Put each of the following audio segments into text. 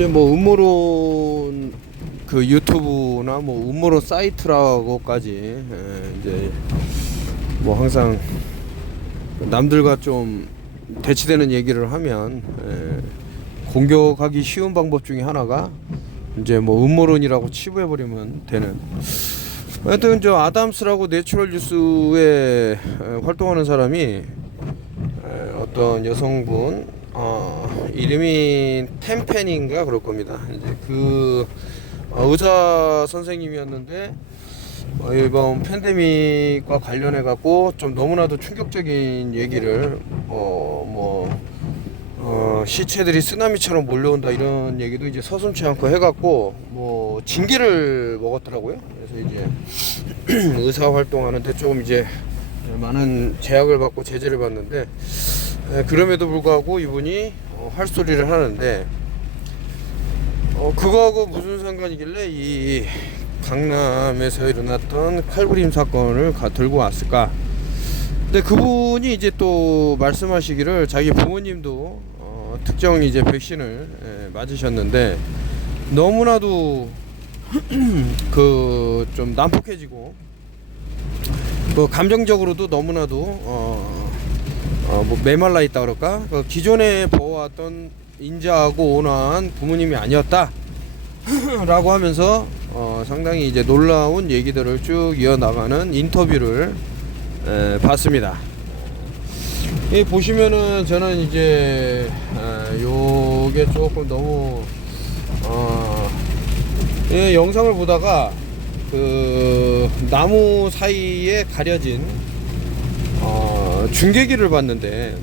이제 뭐 음모론 그 유튜브나 뭐 음모론 사이트라고까지 이제 뭐 항상 남들과 좀 대치되는 얘기를 하면 공격하기 쉬운 방법 중에 하나가 이제 뭐 음모론이라고 치부해버리면 되는. 하여튼 저 아담스라고 내추럴 뉴스에 활동하는 사람이 어떤 여성분 이름이 템펜인가 그럴 겁니다. 이제 그 의사 선생님이었는데 이번 팬데믹과 관련해 갖고 좀 너무나도 충격적인 얘기를 시체들이 쓰나미처럼 몰려온다 이런 얘기도 이제 서슴지 않고 해갖고 뭐 징계를 먹었더라고요. 그래서 이제 의사 활동하는데 조금 이제 많은 제약을 받고 제재를 받는데 그럼에도 불구하고 이분이 할 소리를 하는데 그거하고 무슨 상관이길래 이 강남에서 일어났던 칼부림 사건을 들고 왔을까? 근데 그분이 이제 또 말씀하시기를 자기 부모님도 특정 이제 백신을 맞으셨는데 너무나도 그 좀 난폭해지고 그 감정적으로도 너무나도 뭐 메말라 있다 그럴까? 그 기존에 보아왔던 인자하고 온화한 부모님이 아니었다 라고 하면서 상당히 이제 놀라운 얘기들을 쭉 이어나가는 인터뷰를 봤습니다. 이 보시면은 저는 이제 요게 조금 너무 이 영상을 보다가 그 나무 사이에 가려진 중계기를 봤는데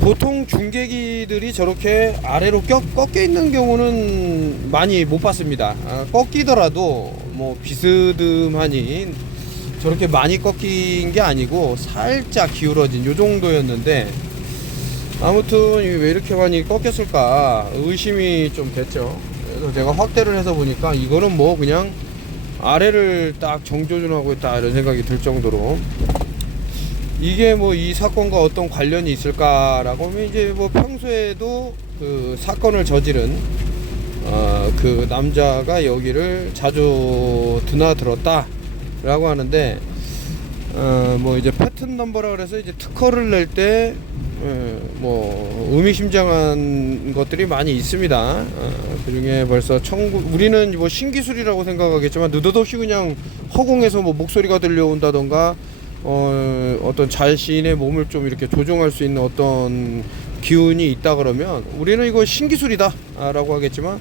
보통 중계기들이 저렇게 아래로 꺾여 있는 경우는 많이 못 봤습니다. 꺾이더라도 뭐 비스듬하니 저렇게 많이 꺾인 게 아니고 살짝 기울어진 요 정도였는데 아무튼 왜 이렇게 많이 꺾였을까 의심이 좀 됐죠. 그래서 제가 확대를 해서 보니까 이거는 뭐 그냥 아래를 딱 정조준하고 있다 이런 생각이 들 정도로 이게 뭐 이 사건과 어떤 관련이 있을까라고 하면 이제 뭐 평소에도 그 사건을 저지른 그 남자가 여기를 자주 드나들었다 라고 하는데 뭐 이제 패턴 넘버라 그래서 이제 특허를 낼 때 뭐 의미심장한 것들이 많이 있습니다. 그중에 벌써 우리는 뭐 신기술이라고 생각하겠지만 느닷없이 그냥 허공에서 뭐 목소리가 들려온다던가 어떤 자신의 몸을 좀 이렇게 조종할 수 있는 어떤 기운이 있다 그러면 우리는 이거 신기술이다 라고 하겠지만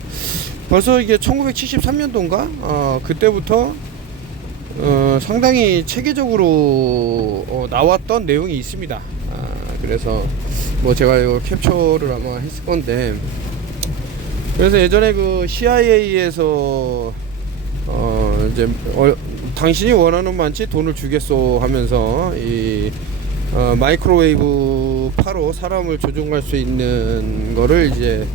벌써 이게 1973년도인가 그때부터 상당히 체계적으로 나왔던 내용이 있습니다. 그래서 뭐 제가 이거 캡처를 아마 했을 건데 그래서 예전에 그 CIA에서 이제 당신이 원하는 만치 돈을 주겠소 하면서 이 마이크로웨이브 파로 사람을 조종할 수 있는 거를 이제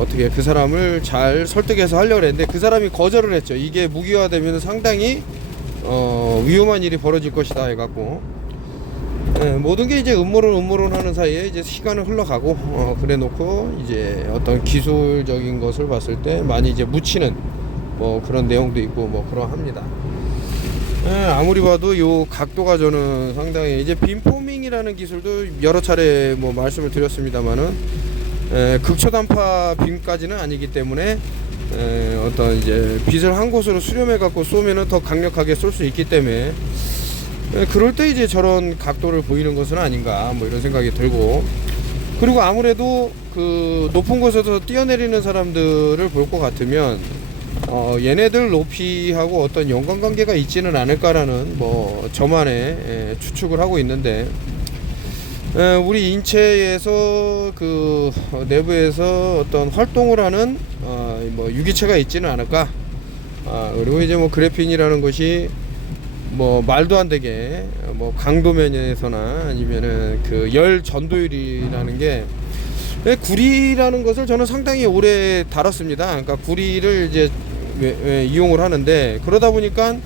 어떻게 그 사람을 잘 설득해서 하려고 했는데 그 사람이 거절을 했죠. 이게 무기화되면 상당히 위험한 일이 벌어질 것이다 해갖고 모든 게 이제 음모론 하는 사이에 이제 시간은 흘러가고 그래 놓고 이제 어떤 기술적인 것을 봤을 때 많이 이제 묻히는 뭐 그런 내용도 있고 뭐 그러합니다. 아무리 봐도 요 각도가 저는 상당히 이제 빔포밍이라는 기술도 여러 차례 뭐 말씀을 드렸습니다만은 극초단파 빔까지는 아니기 때문에 어떤 이제 빛을 한 곳으로 수렴해 갖고 쏘면은 더 강력하게 쏠 수 있기 때문에 그럴 때 이제 저런 각도를 보이는 것은 아닌가 뭐 이런 생각이 들고 그리고 아무래도 그 높은 곳에서 뛰어내리는 사람들을 볼 것 같으면 얘네들 높이하고 어떤 연관관계가 있지는 않을까라는 뭐 저만의 추측을 하고 있는데 우리 인체에서 그 내부에서 어떤 활동을 하는 뭐 유기체가 있지는 않을까. 그리고 이제 뭐 그래핀이라는 것이 뭐 말도 안 되게 뭐 강도 면에서나 아니면은 그 열 전도율이라는 게 구리라는 것을 저는 상당히 오래 다뤘습니다. 그러니까 구리를 이제 이용을 하는데 그러다 보니까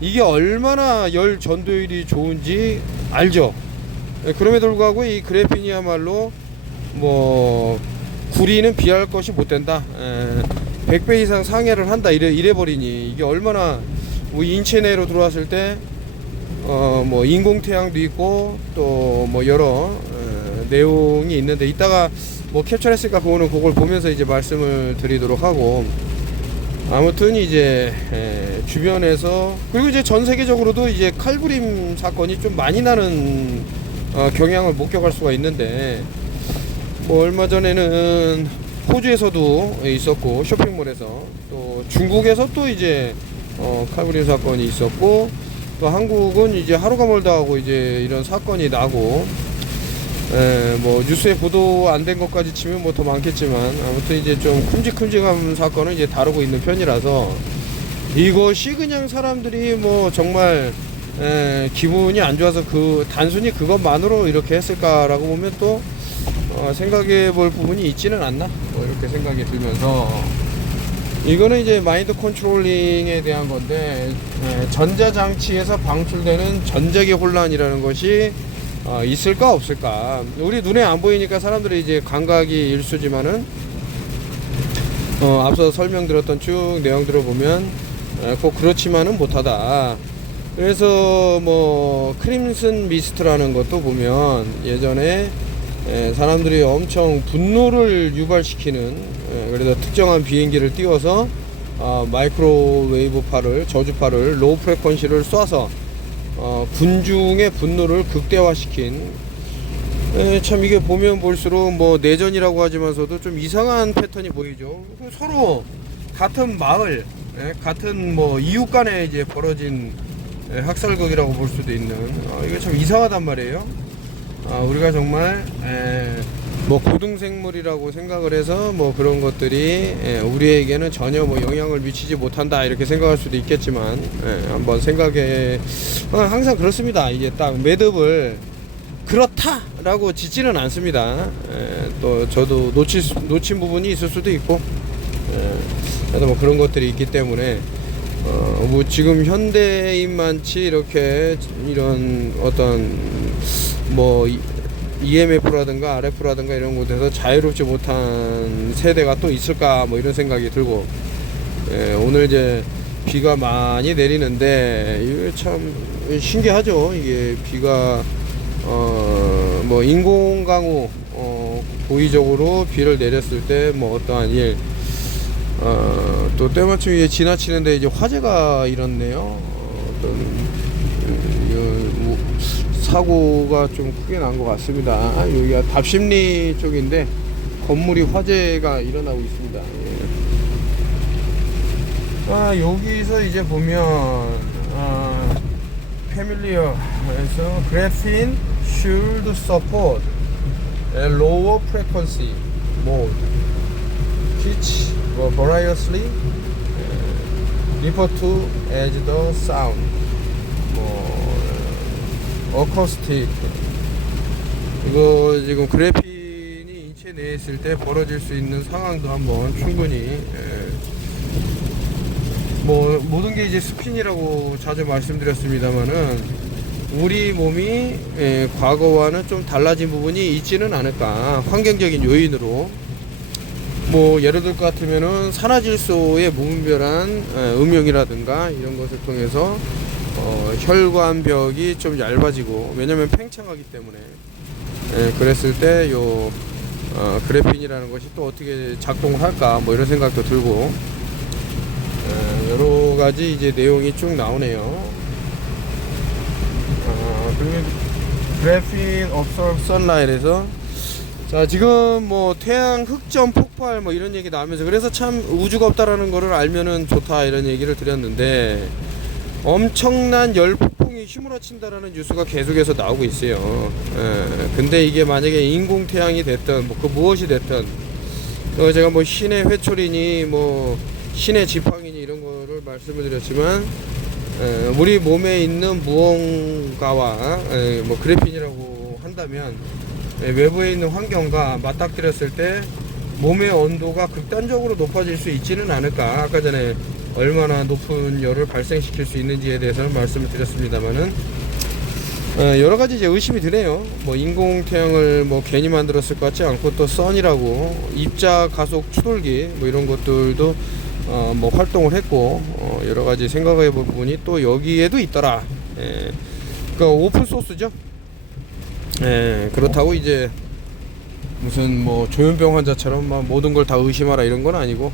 이게 얼마나 열 전도율이 좋은지 알죠. 그럼에도 불구하고 이 그래핀이야말로 뭐 구리는 비할 것이 못 된다. 100배 이상 상해를 한다. 이래 버리니 이게 얼마나 우리 인체 내로 들어왔을 때 뭐 인공태양도 있고 또 뭐 여러 내용이 있는데 이따가 뭐 캡처했으니까 그걸 보면서 이제 말씀을 드리도록 하고, 아무튼 이제 주변에서, 그리고 이제 전 세계적으로도 이제 칼부림 사건이 좀 많이 나는 경향을 목격할 수가 있는데, 뭐 얼마 전에는 호주에서도 있었고 쇼핑몰에서, 또 중국에서 또 이제 칼부림 사건이 있었고, 또 한국은 이제 하루가 멀다 하고 이제 이런 사건이 나고, 뭐 뉴스에 보도 안 된 것까지 치면 뭐 더 많겠지만, 아무튼 이제 좀 큼직큼직한 사건을 이제 다루고 있는 편이라서, 이것이 그냥 사람들이 뭐 정말 기분이 안 좋아서 단순히 그것만으로 이렇게 했을까라고 보면 또 생각해 볼 부분이 있지는 않나, 뭐 이렇게 생각이 들면서, 이거는 이제 마인드 컨트롤링에 대한 건데, 전자장치에서 방출되는 전자기 혼란이라는 것이 있을까 없을까. 우리 눈에 안 보이니까 사람들이 이제 감각이 일수지만은 앞서 설명드렸던 쭉 내용들을 보면 꼭 그렇지만은 못하다. 그래서 뭐 크림슨 미스트라는 것도 보면 예전에 사람들이 엄청 분노를 유발시키는, 그래서 특정한 비행기를 띄워서 마이크로웨이브파를, 저주파를, 로우 프레퀀시를 쏴서 군중의 분노를 극대화시킨, 참 이게 보면 볼수록 뭐 내전이라고 하지만서도 좀 이상한 패턴이 보이죠. 서로 같은 마을, 같은 뭐 이웃 간에 이제 벌어진 학살극이라고 볼 수도 있는, 이게 참 이상하단 말이에요. 우리가 정말 뭐 고등생물이라고 생각을 해서 뭐 그런 것들이 우리에게는 전혀 뭐 영향을 미치지 못한다 이렇게 생각할 수도 있겠지만, 한번 생각해, 항상 그렇습니다. 이게 딱 매듭을 그렇다라고 짓지는 않습니다. 또 저도 놓친 부분이 있을 수도 있고, 그래서 뭐 그런 것들이 있기 때문에 뭐 지금 현대인만치 이렇게 이런 어떤 뭐 EMF라든가 RF라든가 이런 곳에서 자유롭지 못한 세대가 또 있을까, 뭐 이런 생각이 들고, 오늘 이제 비가 많이 내리는데 이게 참 신기하죠. 이게 비가 뭐 인공강우 고의적으로 비를 내렸을 때 뭐 어떠한 일, 또 때마침 이제 지나치는데 이제 화재가 일었네요. 뭐 사고가 좀 크게 난 것 같습니다. 여기가 답심리 쪽인데 건물이 화재가 일어나고 있습니다. 여기서 이제 보면 패밀리어에서 graphene should support a lower frequency mode which variously referred to as the sound, 어쿠스틱. 이거 지금 그래핀이 인체 내에 있을 때 벌어질 수 있는 상황도 한번 충분히, 뭐 모든 게 이제 스핀이라고 자주 말씀드렸습니다만은 우리 몸이 과거와는 좀 달라진 부분이 있지는 않을까, 환경적인 요인으로. 뭐 예를 들 것 같으면은 산화질소의 무분별한 음용이라든가 이런 것을 통해서 혈관벽이 좀 얇아지고, 왜냐면 팽창하기 때문에, 그랬을 때 요 그래핀이라는 것이 또 어떻게 작동을 할까, 뭐 이런 생각도 들고, 여러 가지 이제 내용이 쭉 나오네요. 그리고 그래핀 observe sunlight에서, 자 지금 뭐 태양 흑점 폭발 뭐 이런 얘기 나오면서, 그래서 참 우주가 없다라는 거를 알면은 좋다 이런 얘기를 드렸는데, 엄청난 열폭풍이 휘몰아친다라는 뉴스가 계속해서 나오고 있어요. 근데 이게 만약에 인공태양이 됐든 뭐 그 무엇이 됐든, 제가 뭐 신의 회초리니 뭐 신의 지팡이니 이런 거를 말씀을 드렸지만, 우리 몸에 있는 무언가와 뭐 그래핀이라고 한다면 외부에 있는 환경과 맞닥뜨렸을 때 몸의 온도가 극단적으로 높아질 수 있지는 않을까. 아까 전에 얼마나 높은 열을 발생시킬 수 있는지에 대해서는 말씀을 드렸습니다만은, 여러 가지 이제 의심이 드네요. 뭐 인공태양을 뭐 괜히 만들었을 것 같지 않고, 또 선이라고 입자 가속 추돌기 뭐 이런 것들도 뭐 활동을 했고, 여러 가지 생각해 볼 부분이 또 여기에도 있더라. 그러니까 오픈 소스죠. 그렇다고 이제 무슨 뭐 조현병 환자처럼 막 모든 걸 다 의심하라 이런 건 아니고,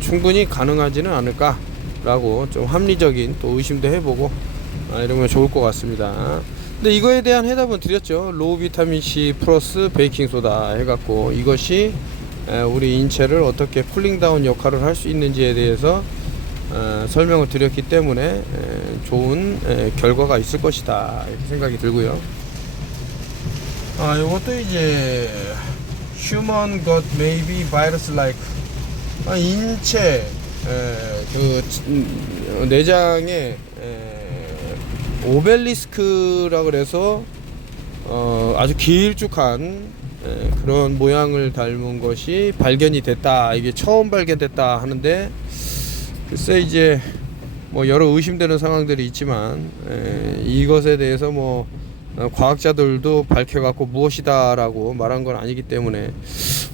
충분히 가능하지는 않을까라고 좀 합리적인 또 의심도 해보고 이러면 좋을 것 같습니다. 근데 이거에 대한 해답은 드렸죠. 로우 비타민 C 플러스 베이킹 소다 해갖고 이것이 우리 인체를 어떻게 쿨링 다운 역할을 할 수 있는지에 대해서 설명을 드렸기 때문에 좋은 결과가 있을 것이다 이렇게 생각이 들고요. 요것도 이제 human gut may be virus like, 인체 그 내장에 오벨리스크라 그래서 아주 길쭉한 그런 모양을 닮은 것이 발견이 됐다. 이게 처음 발견됐다 하는데, 글쎄 이제 뭐 여러 의심되는 상황들이 있지만 이것에 대해서 뭐 과학자들도 밝혀갖고 무엇이다라고 말한 건 아니기 때문에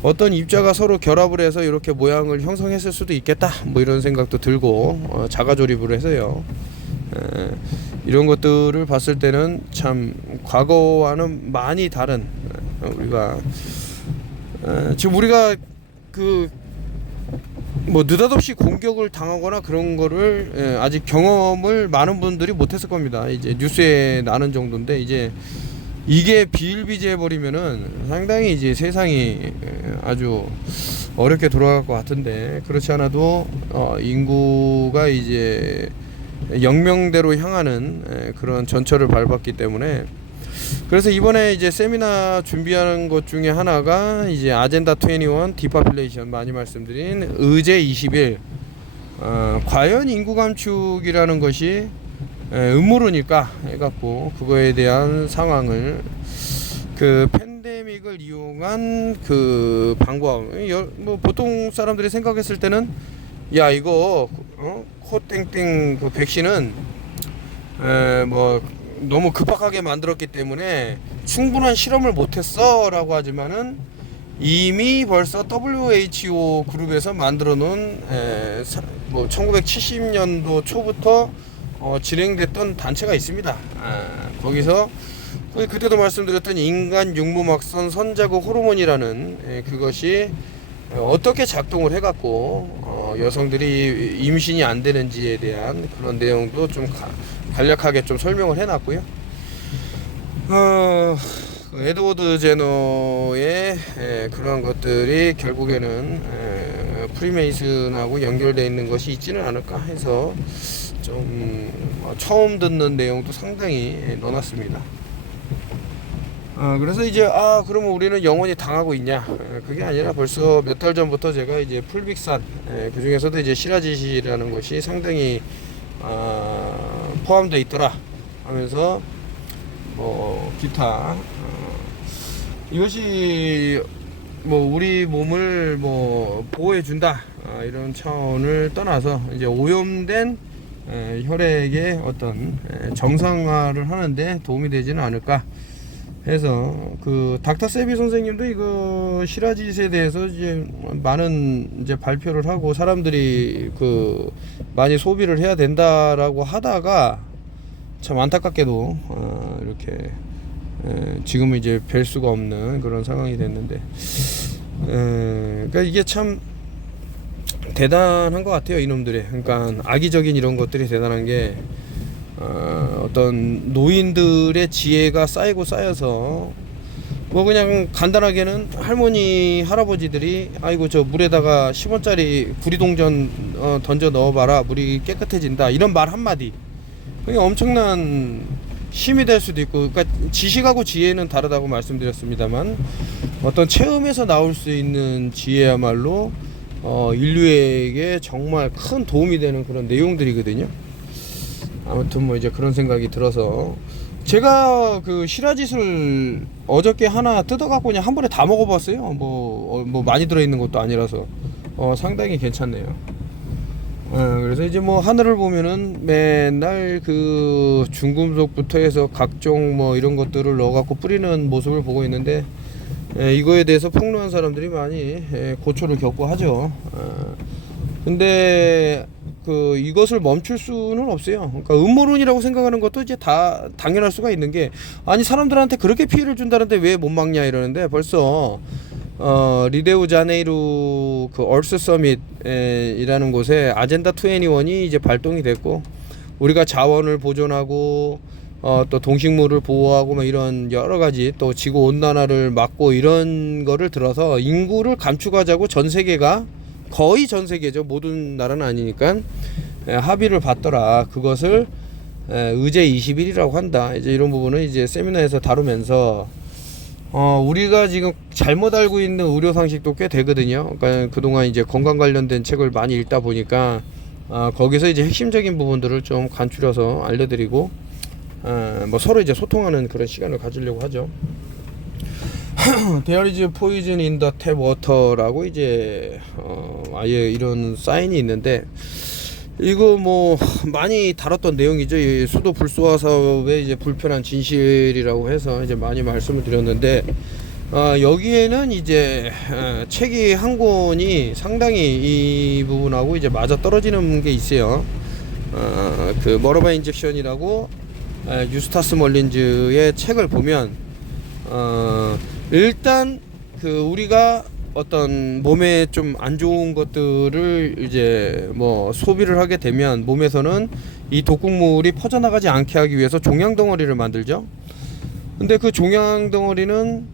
어떤 입자가 서로 결합을 해서 이렇게 모양을 형성했을 수도 있겠다 뭐 이런 생각도 들고, 자가 조립을 해서요. 이런 것들을 봤을 때는 참 과거와는 많이 다른, 우리가 지금 우리가 그 뭐 느닷없이 공격을 당하거나 그런 거를 아직 경험을 많은 분들이 못했을 겁니다. 이제 뉴스에 나는 정도인데, 이제 이게 비일비재해 버리면은 상당히 이제 세상이 아주 어렵게 돌아갈 것 같은데, 그렇지 않아도 인구가 이제 영명대로 향하는 그런 전철을 밟았기 때문에, 그래서 이번에 이제 세미나 준비하는 것 중에 하나가 이제 아젠다 21 디파퓰레이션, 많이 말씀드린 의제 21, 과연 인구 감축이라는 것이 음모론일까 해갖고 그거에 대한 상황을, 그 팬데믹을 이용한 그 방법, 뭐 보통 사람들이 생각했을 때는 야 이거 코 땡땡 그 백신은 뭐 너무 급박하게 만들었기 때문에 충분한 실험을 못했어 라고 하지만은, 이미 벌써 WHO 그룹에서 만들어 놓은 뭐 1970년도 초부터 진행됐던 단체가 있습니다. 거기서 그때도 말씀드렸던 인간 육모막선 선자국 호르몬이라는 그것이 어떻게 작동을 해갖고 여성들이 임신이 안 되는지에 대한 그런 내용도 좀 간략하게 좀 설명을 해놨고요. 에드워드 제너의 그런 것들이 결국에는 프리메이슨하고 연결되어 있는 것이 있지는 않을까 해서 좀 처음 듣는 내용도 상당히 넣어놨습니다. 그래서 이제 그러면 우리는 영원히 당하고 있냐, 그게 아니라 벌써 몇 달 전부터 제가 이제 풀빅산, 그 중에서도 이제 시라짓이라는 것이 상당히 포함되어 있더라 하면서 뭐 기타 이것이 뭐 우리 몸을 뭐 보호해 준다 이런 차원을 떠나서 이제 오염된 혈액의 어떤 정상화를 하는데 도움이 되지는 않을까 해서, 그 닥터 세비 선생님도 이거 시라짓에 대해서 이제 많은 이제 발표를 하고 사람들이 그 많이 소비를 해야 된다라고 하다가 참 안타깝게도 이렇게 지금은 이제 뵐 수가 없는 그런 상황이 됐는데, 그러니까 이게 참 대단한 것 같아요 이놈들이. 그러니까 악의적인 이런 것들이 대단한 게, 어떤 노인들의 지혜가 쌓이고 쌓여서 뭐 그냥 간단하게는 할머니 할아버지들이 아이고 저 물에다가 10원짜리 구리동전 던져 넣어봐라 물이 깨끗해진다 이런 말 한마디, 그게 엄청난 힘이 될 수도 있고, 그러니까 지식하고 지혜는 다르다고 말씀드렸습니다만 어떤 체험에서 나올 수 있는 지혜야말로 인류에게 정말 큰 도움이 되는 그런 내용들이거든요. 아무튼 뭐 이제 그런 생각이 들어서 제가 그 시라짓을 어저께 하나 뜯어갖고 그냥 한 번에 다 먹어봤어요. 뭐 많이 들어있는 것도 아니라서 상당히 괜찮네요. 그래서 이제 뭐 하늘을 보면은 맨날 그 중금속부터 해서 각종 뭐 이런 것들을 넣어갖고 뿌리는 모습을 보고 있는데, 이거에 대해서 폭로한 사람들이 많이 고초를 겪고 하죠. 근데 그 이것을 멈출 수는 없어요. 그러니까 음모론이라고 생각하는 것도 이제 다 당연할 수가 있는 게, 아니 사람들한테 그렇게 피해를 준다는데 왜 못 막냐 이러는데, 벌써 리데오자네이루 그 얼스 서밋이라는 곳에 아젠다 21이 이제 발동이 됐고, 우리가 자원을 보존하고 또 동식물을 보호하고 뭐 이런 여러 가지, 또 지구 온난화를 막고 이런 거를 들어서 인구를 감축하자고 전 세계가, 거의 전 세계죠, 모든 나라는 아니니까, 합의를 받더라. 그것을 의제 20일이라고 한다. 이제 이런 부분은 이제 세미나에서 다루면서 우리가 지금 잘못 알고 있는 의료 상식도 꽤 되거든요. 그러니까 그동안 이제 건강 관련된 책을 많이 읽다 보니까 거기서 이제 핵심적인 부분들을 좀 간추려서 알려드리고, 뭐 서로 이제 소통하는 그런 시간을 가지려고 하죠. There is poison in the tap water라고 이제 아예 이런 사인이 있는데, 이거 뭐 많이 다뤘던 내용이죠. 이 수도 불소화 사업의 이제 불편한 진실이라고 해서 이제 많이 말씀을 드렸는데, 여기에는 이제 책이 한 권이 상당히 이 부분하고 이제 맞아 떨어지는 게 있어요. 그 머러바 인젝션이라고 유스타스 멀린즈의 책을 보면 일단 그 우리가 어떤 몸에 좀 안 좋은 것들을 이제 뭐 소비를 하게 되면 몸에서는 이 독극물이 퍼져나가지 않게 하기 위해서 종양 덩어리를 만들죠. 근데 그 종양 덩어리는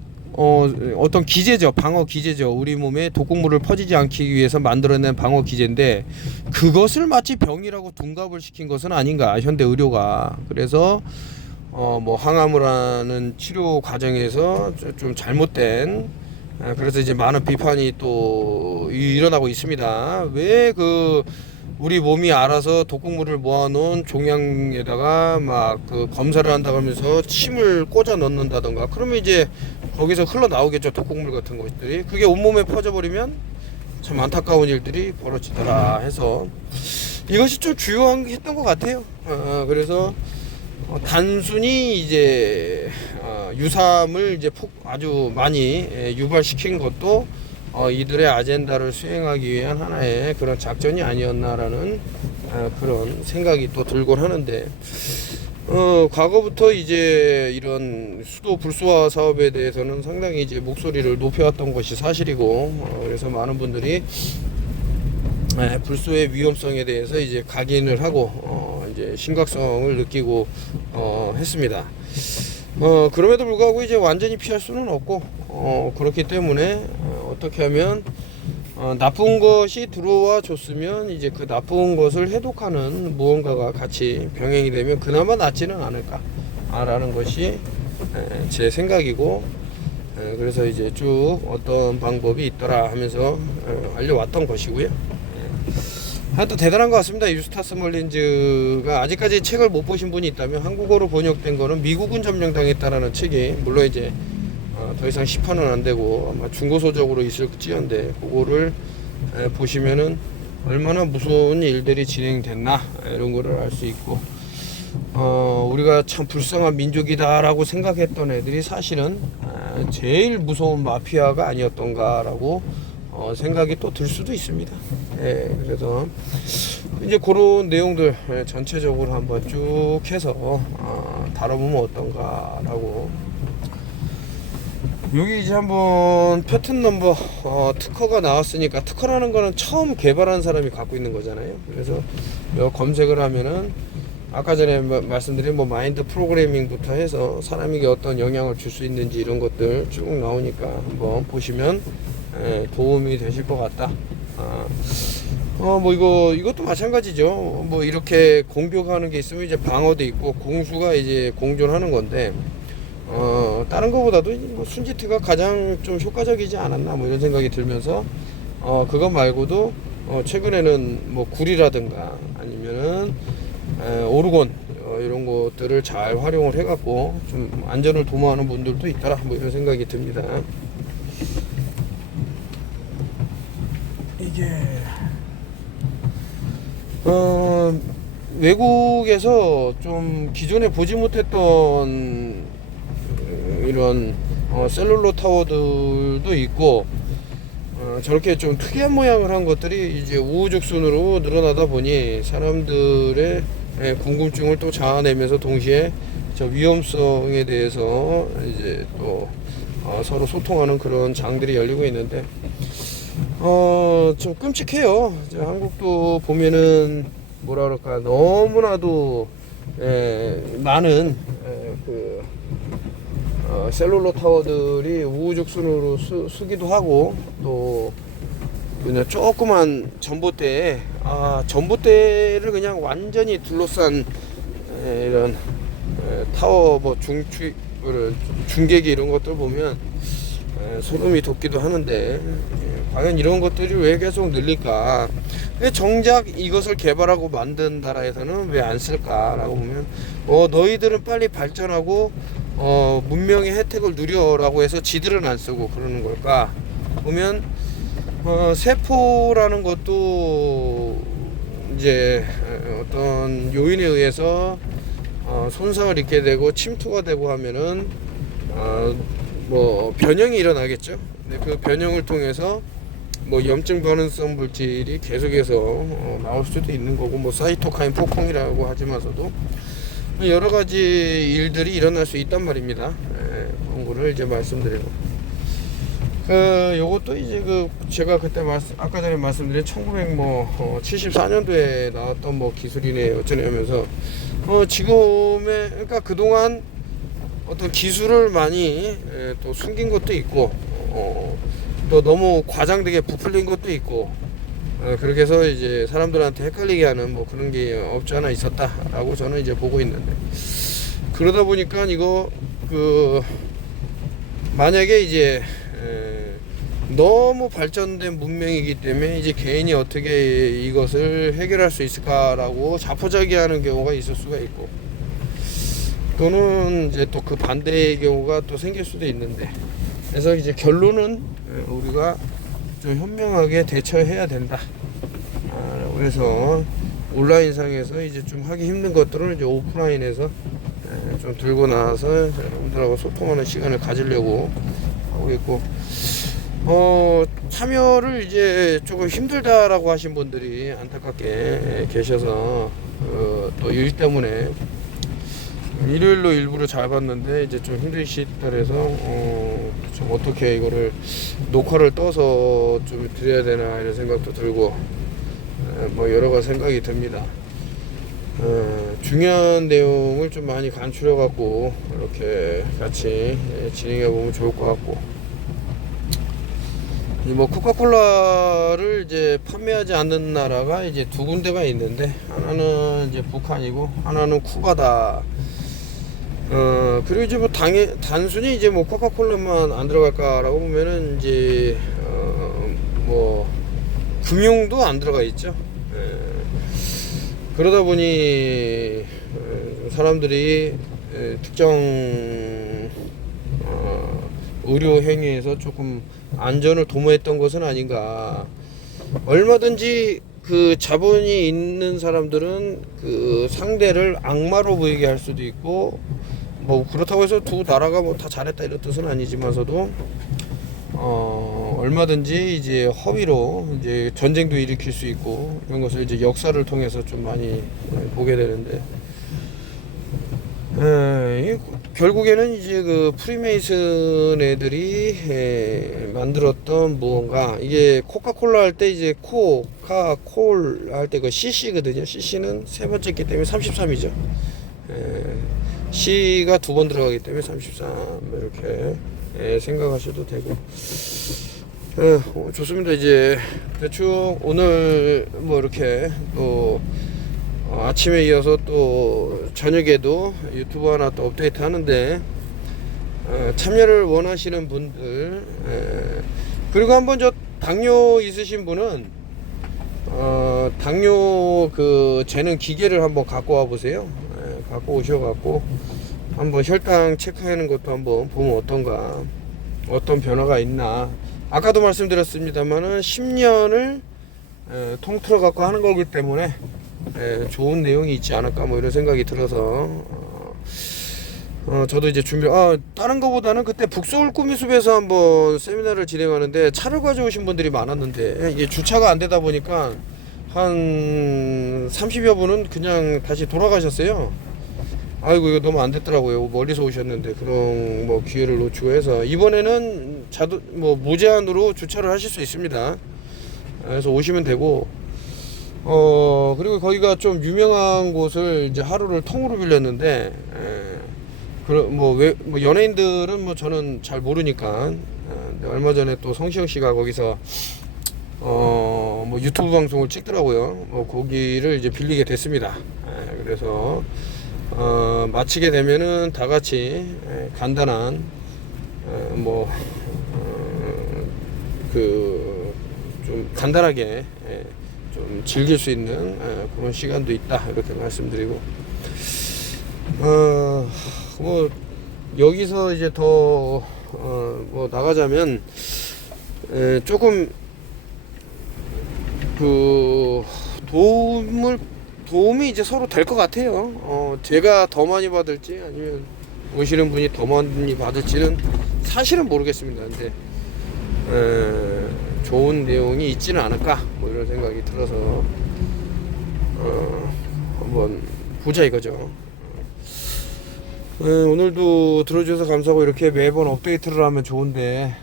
어떤 기제죠. 방어 기제죠. 우리 몸에 독극물을 퍼지지 않기 위해서 만들어낸 방어 기제인데, 그것을 마치 병이라고 둔갑을 시킨 것은 아닌가, 현대 의료가. 그래서 뭐 항암을 하는 치료 과정에서 좀 잘못된, 그래서 이제 많은 비판이 또 일어나고 있습니다. 왜 그 우리 몸이 알아서 독극물을 모아놓은 종양에다가 막 그 검사를 한다고 하면서 침을 꽂아 넣는다던가, 그러면 이제 거기서 흘러나오겠죠, 독극물 같은 것들이. 그게 온몸에 퍼져버리면 참 안타까운 일들이 벌어지더라 해서 이것이 좀 주요했던 것 같아요. 그래서 단순히 이제 유삼을 이제 아주 많이 유발시킨 것도 이들의 아젠다를 수행하기 위한 하나의 그런 작전이 아니었나라는 그런 생각이 또 들곤 하는데, 과거부터 이제 이런 수도 불소화 사업에 대해서는 상당히 이제 목소리를 높여왔던 것이 사실이고, 그래서 많은 분들이 불소의 위험성에 대해서 이제 각인을 하고 이제 심각성을 느끼고 했습니다. 그럼에도 불구하고 이제 완전히 피할 수는 없고, 그렇기 때문에 어떻게 하면 나쁜 것이 들어와 줬으면 이제 그 나쁜 것을 해독하는 무언가가 같이 병행이 되면 그나마 낫지는 않을까 라는 것이 제 생각이고, 그래서 이제 쭉 어떤 방법이 있더라 하면서 알려왔던 것이고요. 하여튼 대단한 것 같습니다. 유스타스 멀린즈가, 아직까지 책을 못 보신 분이 있다면 한국어로 번역된 거는 미국은 점령당했다라는 책이, 물론 이제 더 이상 시판은 안 되고 아마 중고서적으로 있을지언데, 그거를 보시면은 얼마나 무서운 일들이 진행됐나 이런 거를 알 수 있고, 우리가 참 불쌍한 민족이다라고 생각했던 애들이 사실은 제일 무서운 마피아가 아니었던가라고 생각이 또 들 수도 있습니다. 그래서 이제 그런 내용들 전체적으로 한번 쭉 해서 다뤄보면 어떤가라고. 여기 이제 한번 패턴 넘버 특허가 나왔으니까, 특허라는 거는 처음 개발한 사람이 갖고 있는 거잖아요. 그래서 검색을 하면은 아까 전에 말씀드린 뭐 마인드 프로그래밍부터 해서 사람에게 어떤 영향을 줄 수 있는지 이런 것들 쭉 나오니까 한번 보시면 도움이 되실 것 같다. 뭐 이것도 마찬가지죠. 뭐 이렇게 공격하는 게 있으면 이제 방어도 있고 공수가 이제 공존하는 건데, 다른 거보다도 뭐 순지트가 가장 좀 효과적이지 않았나 뭐 이런 생각이 들면서, 그것 말고도 최근에는 뭐 굴이라든가 아니면은 오르곤 이런 것들을 잘 활용을 해갖고 좀 안전을 도모하는 분들도 있더라 뭐 이런 생각이 듭니다. 외국에서 좀 기존에 보지 못했던 이런 셀룰로 타워들도 있고, 저렇게 좀 특이한 모양을 한 것들이 이제 우후죽순으로 늘어나다 보니 사람들의 궁금증을 또 자아내면서 동시에 저 위험성에 대해서 이제 또 서로 소통하는 그런 장들이 열리고 있는데, 좀 끔찍해요. 한국도 보면은 뭐라 그럴까, 너무나도 많은 그 셀룰로 타워들이 우후죽순으로 쓰기도 하고, 또 그냥 조그만 전봇대에 전봇대를 그냥 완전히 둘러싼 이런 타워 뭐 중계기 이런 것들 보면 소름이 돋기도 하는데, 과연 이런 것들이 왜 계속 늘릴까? 근데 정작 이것을 개발하고 만든 나라에서는 왜 안 쓸까라고 보면, 너희들은 빨리 발전하고 문명의 혜택을 누려라고 해서 지들은 안 쓰고 그러는 걸까? 보면 세포라는 것도 이제 어떤 요인에 의해서 손상을 입게 되고 침투가 되고 하면은 뭐 변형이 일어나겠죠. 근데 그 변형을 통해서 뭐 염증 변환성 물질이 계속해서 나올 수도 있는 거고, 뭐 사이토카인 폭풍이라고 하지만서도 여러 가지 일들이 일어날 수 있단 말입니다. 그런 거를 이제 말씀드리고, 요것도 이제 제가 그때 아까 전에 말씀드린 1974년도에 나왔던 뭐 기술이네 어쩌냐면서, 지금의, 그러니까 그동안 어떤 기술을 많이 또 숨긴 것도 있고, 또 너무 과장되게 부풀린 것도 있고, 그렇게 해서 이제 사람들한테 헷갈리게 하는 뭐 그런 게 없지 않아 있었다라고 저는 이제 보고 있는데, 그러다 보니까 이거 만약에 이제 너무 발전된 문명이기 때문에 이제 개인이 어떻게 이것을 해결할 수 있을까라고 자포자기하는 경우가 있을 수가 있고, 또는 이제 또 그 반대의 경우가 또 생길 수도 있는데, 그래서 이제 결론은 우리가 좀 현명하게 대처해야 된다. 그래서 온라인상에서 이제 좀 하기 힘든 것들은 이제 오프라인에서 좀 들고 나와서 여러분들하고 소통하는 시간을 가지려고 하고 있고, 참여를 이제 조금 힘들다라고 하신 분들이 안타깝게 계셔서, 또 일 때문에 일요일로 일부러 잡았는데 이제 좀 힘드시다 그래서 좀 어떻게 이거를 녹화를 떠서 좀 드려야 되나 이런 생각도 들고, 뭐 여러 가지 생각이 듭니다. 중요한 내용을 좀 많이 간추려 갖고 이렇게 같이 진행해 보면 좋을 것 같고, 뭐 코카콜라를 이제 판매하지 않는 나라가 이제 두 군데가 있는데, 하나는 이제 북한이고 하나는 쿠바다. 그리고 이제 뭐 단순히 이제 뭐 코카콜라만 안 들어갈까라고 보면은 이제 뭐 금융도 안 들어가 있죠. 그러다 보니 사람들이 특정 의료 행위에서 조금 안전을 도모했던 것은 아닌가. 얼마든지 그 자본이 있는 사람들은 그 상대를 악마로 보이게 할 수도 있고, 뭐 그렇다고 해서 두 나라가 뭐 다 잘했다 이런 뜻은 아니지만서도 얼마든지 이제 허위로 이제 전쟁도 일으킬 수 있고, 이런 것을 이제 역사를 통해서 좀 많이 보게 되는데, 결국에는 이제 그 프리메이슨 애들이 만들었던 무언가, 이게 코카콜라 할 때 이제 코카콜 할 때 그 CC거든요. CC는 세 번째이기 때문에 33이죠. C가 두 번 들어가기 때문에 33 이렇게 생각하셔도 되고, 좋습니다. 이제 대충 오늘 뭐 이렇게 또 아침에 이어서 또 저녁에도 유튜브 하나 또 업데이트 하는데, 참여를 원하시는 분들, 그리고 한번 저 당뇨 있으신 분은 당뇨 그 재는 기계를 한번 갖고 와 보세요. 갖고 오셔갖고 한번 혈당 체크하는 것도 한번 보면 어떤가, 어떤 변화가 있나. 아까도 말씀드렸습니다만은 10년을 통틀어 갖고 하는 거기 때문에 좋은 내용이 있지 않을까 뭐 이런 생각이 들어서 저도 이제 다른 거보다는 그때 북서울 꾸미숲에서 한번 세미나를 진행하는데 차를 가져오신 분들이 많았는데 이게 주차가 안 되다 보니까 한 30여 분은 그냥 다시 돌아가셨어요. 아이고 이거 너무 안 됐더라고요. 멀리서 오셨는데 그런 뭐 기회를 놓치고 해서 이번에는 무제한으로 주차를 하실 수 있습니다. 그래서 오시면 되고 그리고 거기가 좀 유명한 곳을 이제 하루를 통으로 빌렸는데 연예인들은 저는 잘 모르니까 얼마 전에 또 성시경 씨가 거기서 유튜브 방송을 찍더라고요. 거기를 이제 빌리게 됐습니다. 그래서 마치게 되면은 다 같이 간단한 좀 간단하게 좀 즐길 수 있는 그런 시간도 있다 이렇게 말씀드리고 여기서 이제 더 나가자면 조금 도움이 이제 서로 될 것 같아요. 제가 더 많이 받을지 아니면 오시는 분이 더 많이 받을지는 사실은 모르겠습니다. 근데 좋은 내용이 있지는 않을까 뭐 이런 생각이 들어서 한번 보자 이거죠. 오늘도 들어주셔서 감사하고 이렇게 매번 업데이트를 하면 좋은데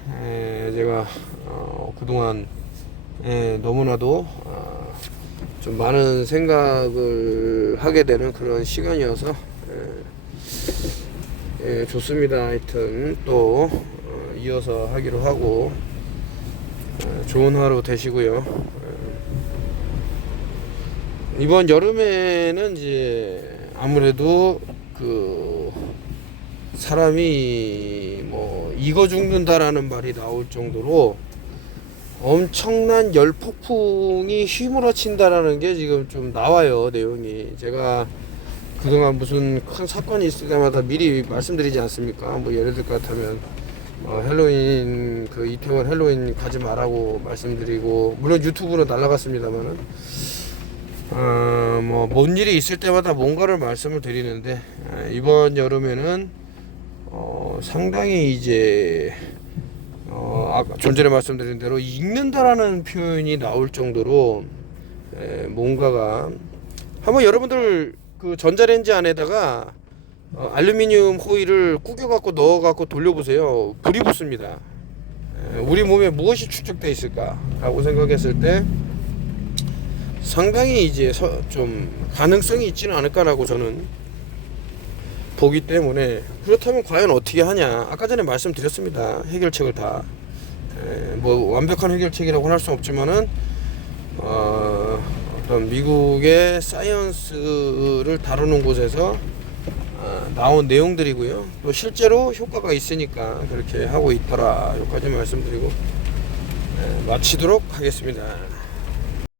제가 그동안 너무나도 좀 많은 생각을 하게 되는 그런 시간이어서 좋습니다. 하여튼 또 이어서 하기로 하고 좋은 하루 되시고요. 이번 여름에는 이제 아무래도 사람이 익어 죽는다라는 말이 나올 정도로 엄청난 열폭풍이 휘몰아친다라는 게 지금 좀 나와요. 내용이 제가 그동안 무슨 큰 사건이 있을 때마다 미리 말씀드리지 않습니까? 예를 들 것 같으면 헬로윈 이태원 헬로윈 가지 말라고 말씀드리고, 물론 유튜브는 날라갔습니다만은 뭔 일이 있을 때마다 뭔가를 말씀을 드리는데 이번 여름에는 상당히 이제 아까 좀 전에 말씀드린 대로 익는다라는 표현이 나올 정도로 뭔가가 한번 여러분들 전자레인지 안에다가 알루미늄 호일을 구겨 갖고 넣어 갖고 돌려보세요. 불이 붙습니다. 우리 몸에 무엇이 축적되어 있을까 라고 생각했을 때 상당히 이제 좀 가능성이 있지는 않을까라고 저는 보기 때문에, 그렇다면 과연 어떻게 하냐. 아까 전에 말씀드렸습니다. 해결책을 다 완벽한 해결책이라고는 할 수 없지만은 어떤 미국의 사이언스를 다루는 곳에서 나온 내용들이고요. 또 실제로 효과가 있으니까 그렇게 하고 있더라. 여기까지 말씀드리고 마치도록 하겠습니다.